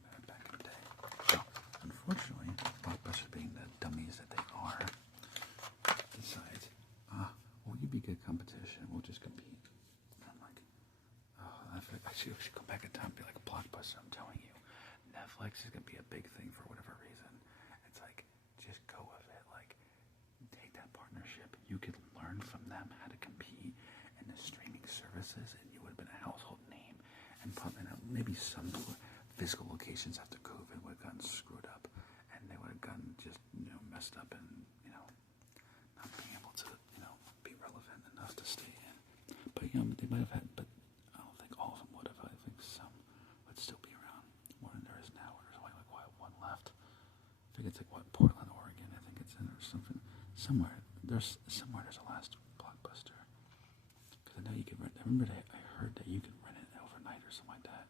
about it back in the day. So, unfortunately, Blockbuster being the dummies that they are, decides, well, you be good competition, we'll just compete. And I'm like, I feel like actually we should go back in time and be like a Blockbuster. I'm telling you, Netflix is going to be a big thing for whatever reason. It's like, just go with it. Like, take that partnership. You could learn from them how to compete in the streaming services, and you would have been a household name. And probably maybe some physical locations after COVID would have gotten screwed up, and they would have gotten just, messed up and, not being able to, be relevant enough to stay in. But, they might have had, but I don't think all of them would have. I think some would still be around more than there is now. There's only one left. I think it's Portland, Oregon. I think it's in or something. Somewhere there's a last Blockbuster. Because I know you could rent. I remember I heard that you could rent it overnight or something like that.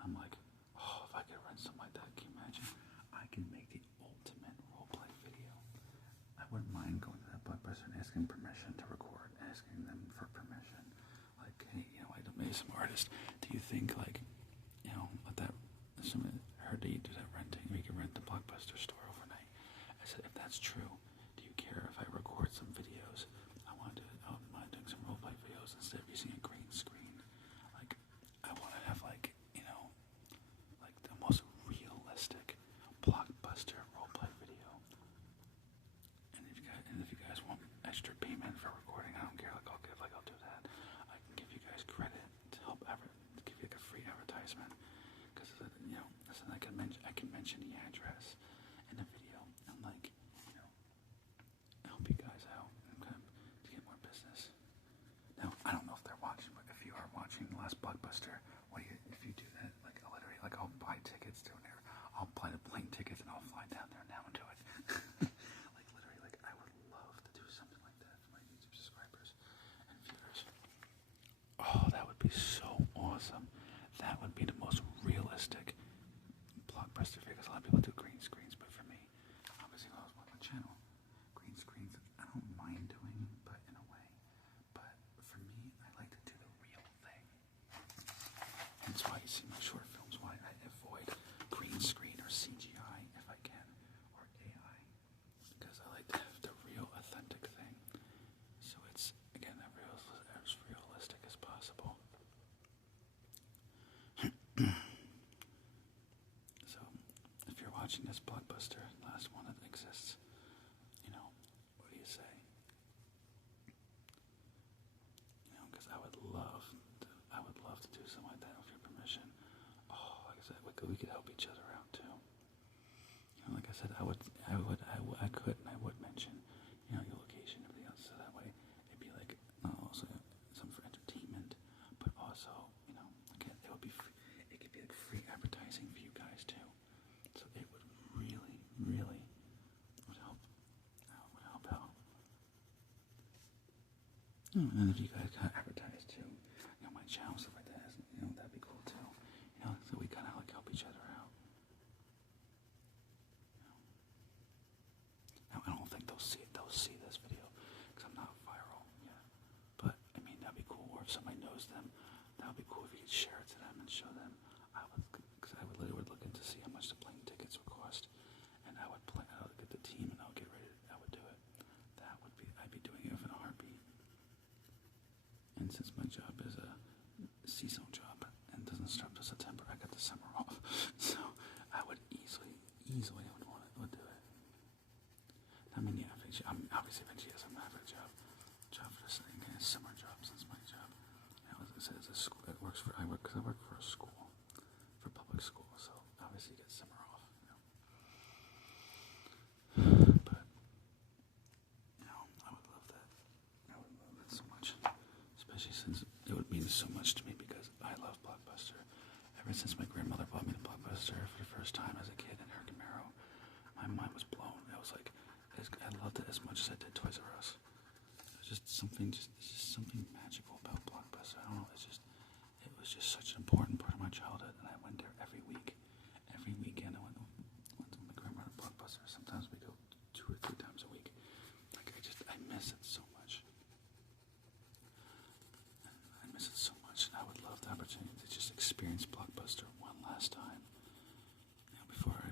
I'm like, oh, if I could rent something like that, can you imagine? I can make the ultimate roleplay video. I wouldn't mind going to that Blockbuster and asking permission to record, asking them for permission. Like, hey, I'm some artist. Do you think, let that? I heard that you do that renting. We can rent the Blockbuster store overnight. I said, if that's true, do you care if I record some videos? I want to doing some roleplay videos instead of using a green screen. Like, I want to have the most realistic Blockbuster roleplay video. And if you guys want extra payment for recording, I don't care. I'll do that. I can give you guys credit to help give you a free advertisement. Because I can mention the address in the video and help you guys out to get more business. Now I don't know if they're watching, but if you are watching the last Blockbuster, if you do that, I'll buy tickets to it. I'll buy the plane tickets and I'll fly down there now and do it. I would love to do something like that for my YouTube subscribers and viewers. Oh, that would be so awesome. That would be the most realistic Blockbuster video, because a lot of people do green screens, but for me, obviously when I was on my channel, green screens, I don't mind doing, but in a way. But for me, I like to do the real thing. That's why you see my short films, why I avoid green screen or CGI if I can, or AI, because I like to have the real, authentic thing. So it's, again, as realistic as possible. So, if you're watching this Blockbuster, last one that exists, what do you say? Because I would love to do something like that with your permission. Oh, like I said, we could help each other out too. Like I said, I could and I would mention, your location and everything else, so that way it'd be not also something for entertainment, but also, again, it would be free. It could be free advertising for you guys too. So it would really, really would help out. And then if you guys advertise too, my channel, stuff like that, that'd be cool too. So we kind of help each other out. Now I don't think they'll see this video because I'm not viral yet. But I mean, that'd be cool. Or if somebody knows them, that'd be cool if you could share it to them and show them. Because I would literally look into see how much the plane tickets would cost, and I would get the team and I would get ready. I would do it. I'd be doing it in a heartbeat. And since my job is a seasonal job and doesn't start till September, I got the summer off, so I would easily would do it. I mean, yeah, obviously eventually yes, I'm gonna have a job for this thing, a summer job since my job. As I said, it's a school. I work for a school, for public school, so obviously you get summer off. But I would love that. I would love it so much, especially since it would mean so much to me because I love Blockbuster. Ever since my grandmother bought me the Blockbuster for the first time as a kid in her Camaro, my mind was blown. I was like, I loved it as much as I did Toys R Us. It's just something magical about Blockbuster. I don't know. It was just such an important part of my childhood, and I went there every week. Every weekend, I went to my grandmother Blockbuster. Sometimes we go 2 or 3 times a week. I miss it so much. I miss it so much, and I would love the opportunity to just experience Blockbuster one last time. Before I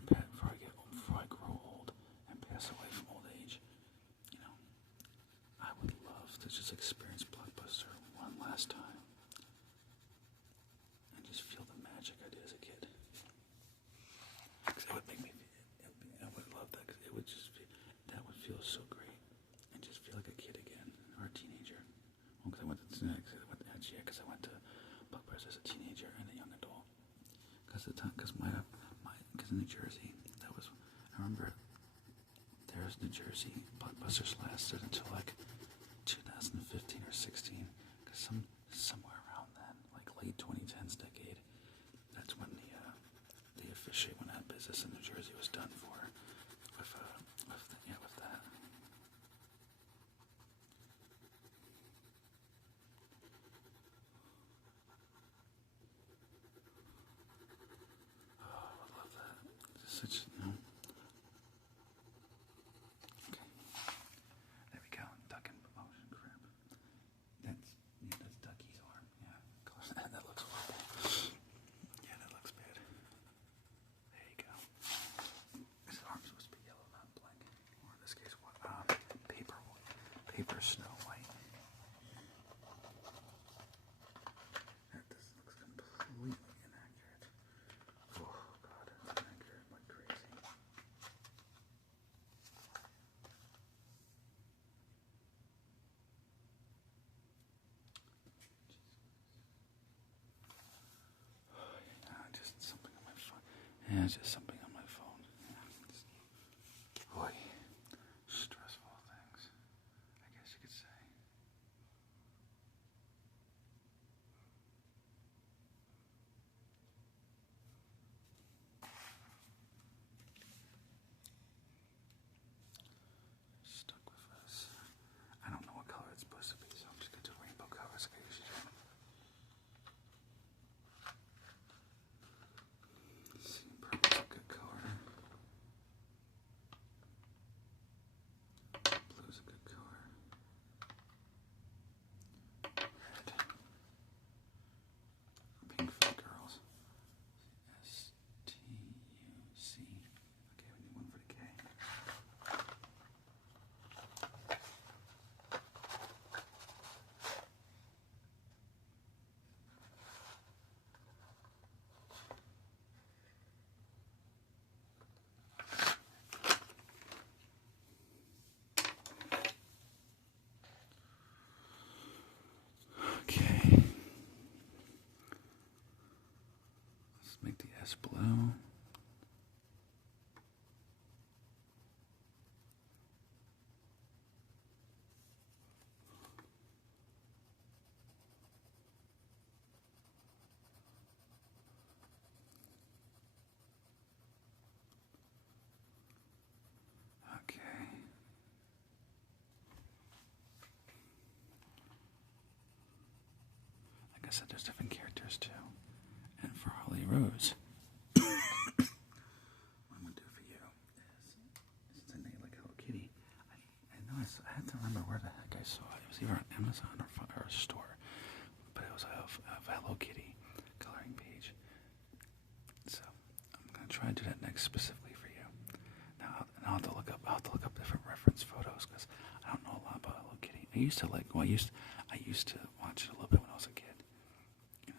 grow old and pass away from old age. I would love to just experience Blockbuster one last time and just feel the magic I did as a kid. Because it would make me. I would love that. Because it would that would feel so great, and just feel like a kid again or a teenager. Well, because I went to Blockbuster as a teenager and a young adult. Because because in New Jersey, I remember there's New Jersey blockbusters lasted until like 2015 or 16, because somewhere around then, like late 2010s decade, that's when the officially went out of business in New Jersey was done for with that. Oh, I love that. It's such, Okay. There we go. Duck and motion grip. That's Ducky's arm. Yeah. That looks horrible. Yeah, that looks bad. There you go. His arm's supposed to be yellow, not black. Or in this case, what? Paper Snow White. This looks completely inaccurate. Oh god, it's inaccurate like crazy. Just something on my phone. Yeah, just something on my phone. Boy, stressful things, I guess you could say. Stuck with us. I don't know what color it's supposed to be, so I'm just gonna do rainbow colors like I usually do. See, purple's a good color. Blue's a good color. Red. Pink for the girls. S-T-U-C. Okay, we need one for the K. Okay. Let's make the S blue. Okay. Like I said, there's different characters too. And for Holly Rose, what I'm gonna do for you is to make like Hello Kitty. I know I had to remember where the heck I saw it. It was either on Amazon or a store, but it was a Hello Kitty coloring page. So I'm gonna try to do that next specifically for you. Now I'll have to look up different reference photos because I don't know a lot about Hello Kitty. I used to watch it a little bit when I was a kid, and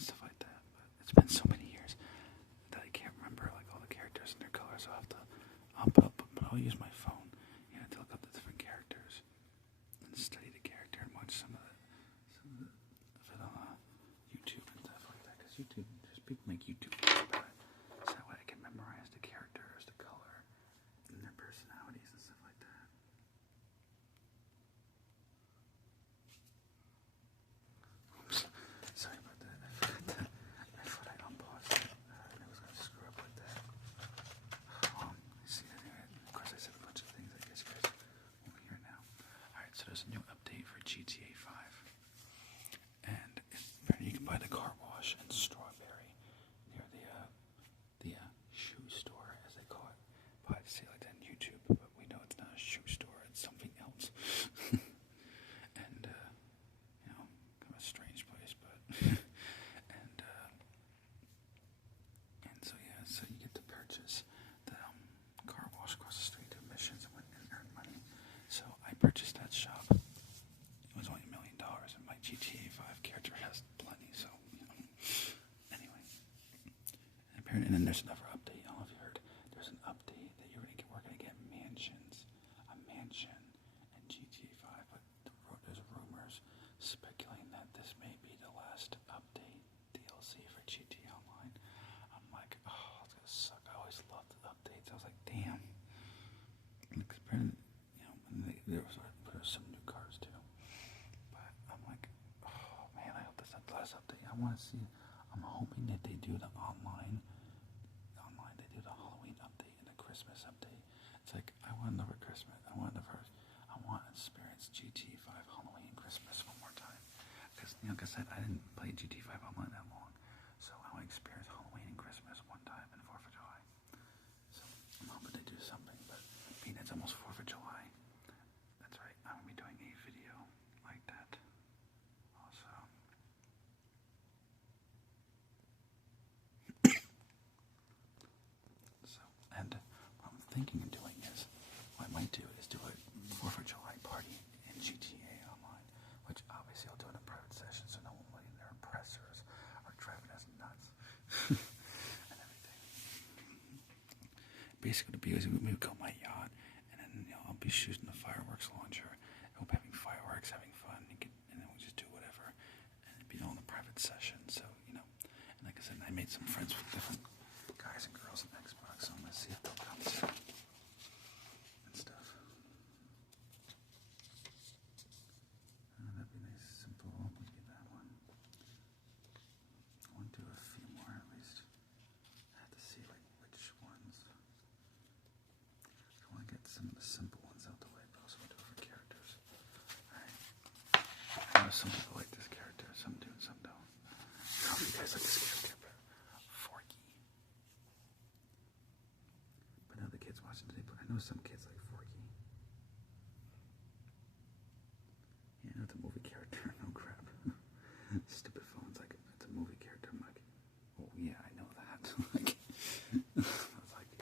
stuff like that. But it's been so many years that I can't remember like all the characters and their colors. So I'll use my phone, to look up the different characters and study the character and watch some of it on YouTube and stuff like that. Because people make YouTube videos about it, so that way I can memorize the characters, the color, and their personalities and stuff like that. Oops, sorry about that. I thought I unpaused it. And it was going to screw up like that. See, anyway, of course I said a bunch of things I guess you guys won't hear now. Alright, so there's a new update for GTA 5. And you can buy the car wash in Strawberry near the shoe store, as they call it. Probably say like that on YouTube, but we know it's not a shoe store, it's something else. And, kind of a strange place, but, and so yeah, so you get to purchase the car wash across the street, do missions, and earn money. So I purchased that shop. It was only $1 million, and my GTA 5 character has plenty, so, anyway. And then there's another update. I don't know if you heard. There's an update that we're gonna get a mansion in GTA 5, but there's rumors speculating that this may be the last update DLC for GTA to see. I'm hoping that they do the online. They do the Halloween update and the Christmas update. It's like I want another Christmas. I want to experience GT5 Halloween Christmas one more time. Because like I said, I didn't play GT5 online that long, so I want to experience Halloween and Christmas one time and 4th of July. So I'm hoping they do something. But being it's almost 4th of July, that's right. I'm gonna be doing a video like that. Also. And what I'm thinking of doing is, what I might do is do a 4th of July party in GTA Online, which obviously I'll do in a private session so no one will in their oppressors are driving us nuts and everything. Basically, because we would go my yacht, and then I'll be shooting the fireworks launcher, and we'll be having fireworks, having fun, and then we'll just do whatever, and it'd be all in a private session. So and like I said, I made some friends with different guys and girls in Xbox, so I'm gonna see if they'll come soon and stuff. That'd be nice, simple. We get that one. I want to do a few more at least. I have to see like which ones. I want to get some of the simple ones out the way, but also want to do it for characters. Alright. I know some people like this character, some do and some don't. I hope you guys like this character. I know some kids like Forky. Yeah, it's a movie character. No crap. Stupid phone's like it's a movie character. I'm like, oh yeah, I know that. Like, I was like,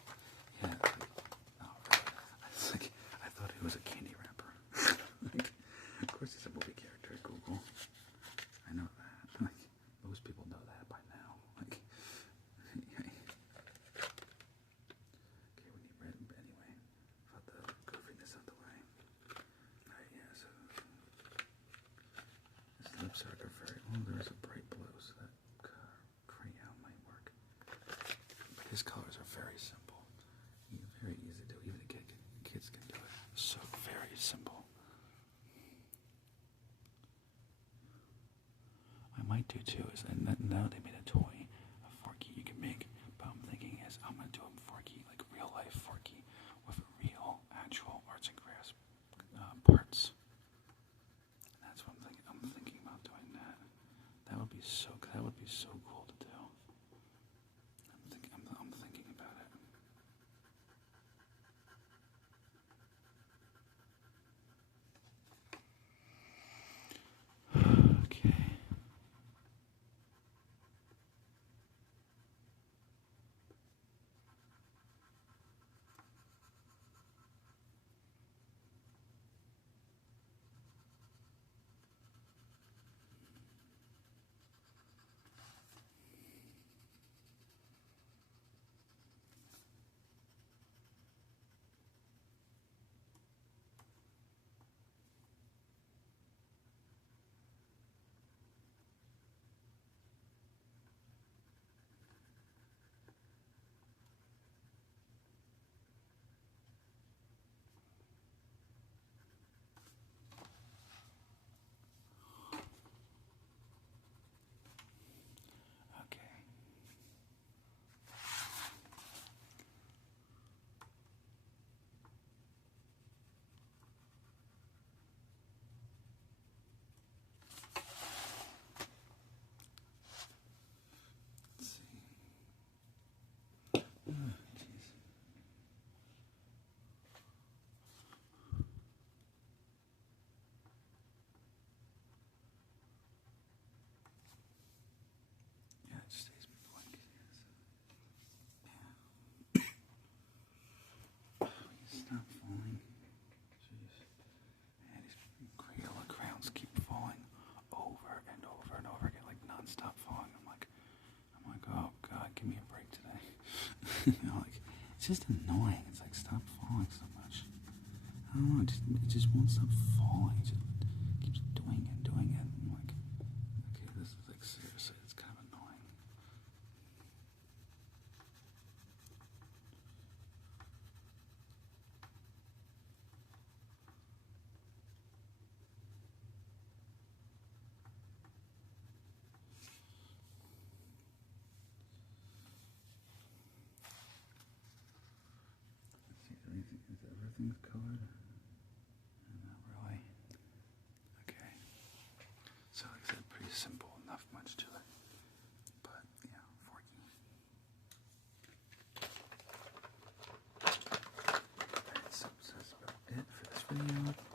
yeah. Like, no, really. I thought he was a candy wrapper. Like, of course he's a movie character at Google. I know that. Like, most people know that by now. Like. Lips are very, there's a bright blue, so that crayon might work. But his colors are very simple. Very easy to do. Even kids can do it. So very simple. I might do too is, and now they made a toy, a Forky you can make. But I'm thinking is I'm gonna do a Forky, like real life Forky, with real actual arts and crafts parts. That's what I'm thinking about doing that. That would be so cool to do. I'm thinking about it. Okay. Stop falling. Jeez. Man, these Crayola crayons keep falling over and over and over again, like non-stop falling. I'm like, oh God, give me a break today. It's just annoying. It's like, stop falling so much. I don't know, it just won't stop falling. It just keeps doing it. I'm like, okay, this is like seriously, it's kind of annoying. Is everything's colored? Not really. Okay. So like I said, pretty simple, not much to it. But yeah, forky. Alright, so that's about it for this video.